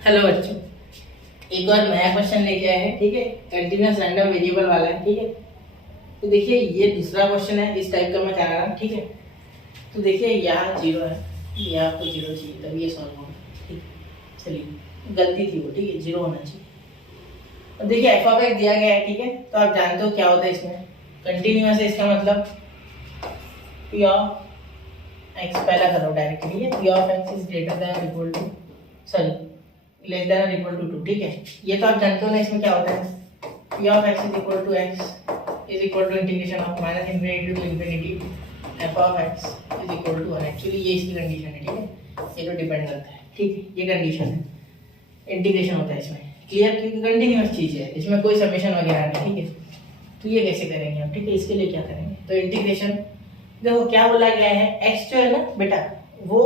Hello बच्चों, एक और नया क्वेश्चन लेके आए हैं। ठीक है, कंटिन्यूअस रैंडम वेरिएबल वाला है। ठीक है, तो देखिए ये दूसरा क्वेश्चन है इस टाइप का मैं कह रहा हूँ। ठीक है, तो देखिए यहाँ जीरो है, यहाँ आपको जीरो चाहिए तभी ये सॉल्व होगा। ठीक, चलिए गलती थी वो। ठीक है, जीरो होना चाहिए। और देखिए एफ ऑफ एक्स दिया गया है। ठीक है, तो आप जानते हो क्या होता है इसमें, कंटिन्यूअस है इसका मतलब पी ऑफ एक्स पहला करो directly, P of X is greater than equal to less than or equal to 2। ठीक है, ये तो आप जानते हो ना इसमें क्या होता है, P of X is equal to X is equal to integration of minus infinity to infinity F of X is equal to 1। Actually ये इसकी कंडीशन है। ठीक है, ये तो डिपेंड करता है। ठीक है, ये कंडीशन है, इंटीग्रेशन होता है इसमें। क्लियर, क्योंकि कंटिन्यूअस चीज है, इसमें कोई समेशन वगैरह नहीं। ठीक है, तो ये कैसे करेंगे हम। ठीक है, इसके लिए क्या करेंगे, तो इंटीग्रेशन देखो क्या बोला गया है, एक्स जो है ना बेटा वो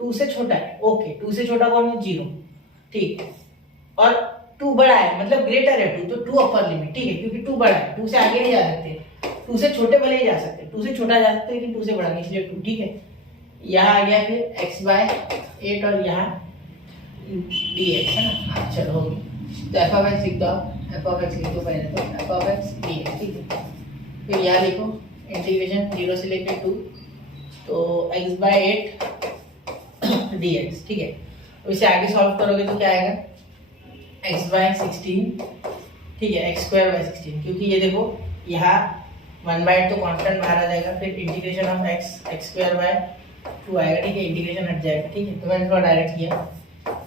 2 से छोटा है। ओके, 2 से छोटा कौन है, 0। ठीक है, और 2 बड़ा है मतलब ग्रेटर है 2, तो 2 अपर लिमिट। ठीक है, क्योंकि 2 बड़ा है, 2 से आगे नहीं जा सकते, 2 से छोटे भले ही जा सकते, 2 से छोटा जा सकते लेकिन 2 से बड़ा नहीं, इसलिए 2। ठीक है, यहाँ आ गया फिर x/8 और यहाँ dx है ना। हाँ चलो हो गया, तो एफ ऑफ एक्स लिख दो, एफ ऑफ एक्स लिख दो पहले, तो एफ ऑफ एक्स dx। ठीक है, फिर यहाँ लिखो इंटीग्रेशन 0 से लेकर 2, तो x/8 dx। ठीक है, इसे आगे सॉल्व करोगे तो क्या आएगा, x/16। ठीक है, x²/16, क्योंकि ये देखो यहाँ 1/8 तो कांस्टेंट बाहर आ जाएगा, फिर इंटीग्रेशन ऑफ x²/2 आएगा। ठीक है, इंटीग्रेशन हट जाएगा। ठीक है, तो मैंने थोड़ा डायरेक्ट किया।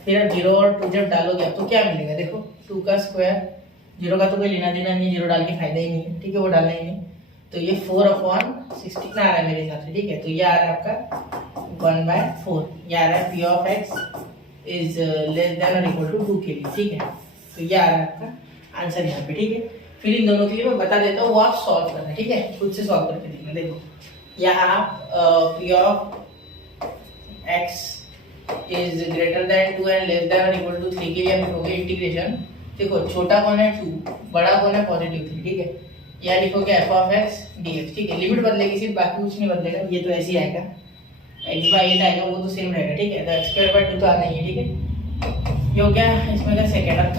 फिर अब 0 और 2 जब डालोगे तो क्या मिलेगा, देखो 2 का स्क्वायर, 0 का तो कोई लेना देना नहीं, 0 डाल के फायदा ही नहीं है। ठीक है, वो डालना ही नहीं, तो ये 4/16 आ रहा है मेरे हिसाब से। ठीक है, तो ये आ रहा है आपका 1/4, ये आ रहा है P of X is less than or equal to 2 के लिए। ठीक है, तो ये आ रहा है आपका आंसर यहाँ पे। ठीक है, फिर इन दोनों के लिए मैं बता देता हूँ, वो आप सॉल्व करना। ठीक है, खुद से सॉल्व करके देखना। देखो यहाँ आप P of X is greater then 2 and less than or equal to 3 के लिए हम लिखोगे इंटीग्रेशन। देखो छोटा कौन है 2, बड़ा कौन है +3। ठीक है, यहाँ लिखोगे एफ ऑफ एक्स dx। ठीक है, लिमिट बदलेगी सिर्फ, बाकी कुछ नहीं बदलेगा, ये तो ऐसे ही आएगा, x/8 आएगा वो तो सेम रहेगा। ठीक है, तो x²/2 तो आना ही है। ठीक है, ये हो गया इसमें का सेकेंड। अब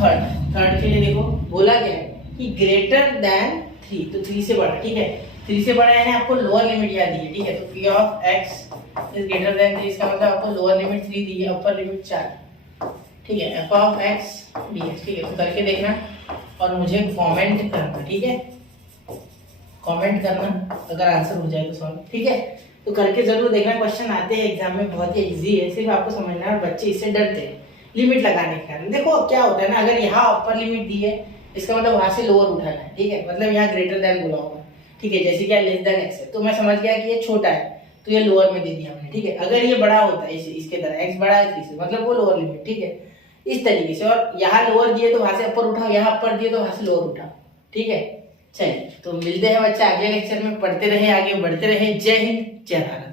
थर्ड के लिए देखो बोला गया है कि ग्रेटर देन 3, तो 3 से बड़ा। ठीक है, 3 से बड़ा यानी आपको लोअर लिमिट याद दी है। ठीक है, तो P of X is greater then 3, इसका मतलब आपको लोअर लिमिट 3 दी है, अपर लिमिट 4। ठीक है, एफ ऑफ एक्स dx। ठीक है, तो करके देखना और मुझे कमेंट करना। ठीक है, कमेंट करना अगर आंसर हो जाए तो सॉल्व। ठीक है, तो करके जरूर देखना, क्वेश्चन आते हैं एग्जाम में, बहुत ही इजी है, सिर्फ आपको समझना है। बच्चे इससे डरते हैं लिमिट लगाने के कारण। देखो क्या होता है ना, अगर यहाँ अपर लिमिट दी है इसका मतलब वहां से लोअर उठाना है। ठीक है, मतलब यहाँ ग्रेटर देन बोला होगा। ठीक है, जैसे क्या लेस देन एक्स है, तो मैं समझ गया कि ये छोटा है तो ये लोअर में दे दिया हमने। ठीक है, अगर ये बड़ा होता है इसके तरह, एक्स बड़ा है 3 से, मतलब वो लोअर लिमिट। ठीक है, इस तरीके से, और यहाँ लोअर दिए तो वहां से अपर उठाओ, यहाँ अपर दिए तो वहां से लोअर उठाओ। ठीक है, चलिए तो मिलते हैं बच्चे अगले लेक्चर में। पढ़ते रहे, आगे बढ़ते रहे। जय हिंद, जय भारत।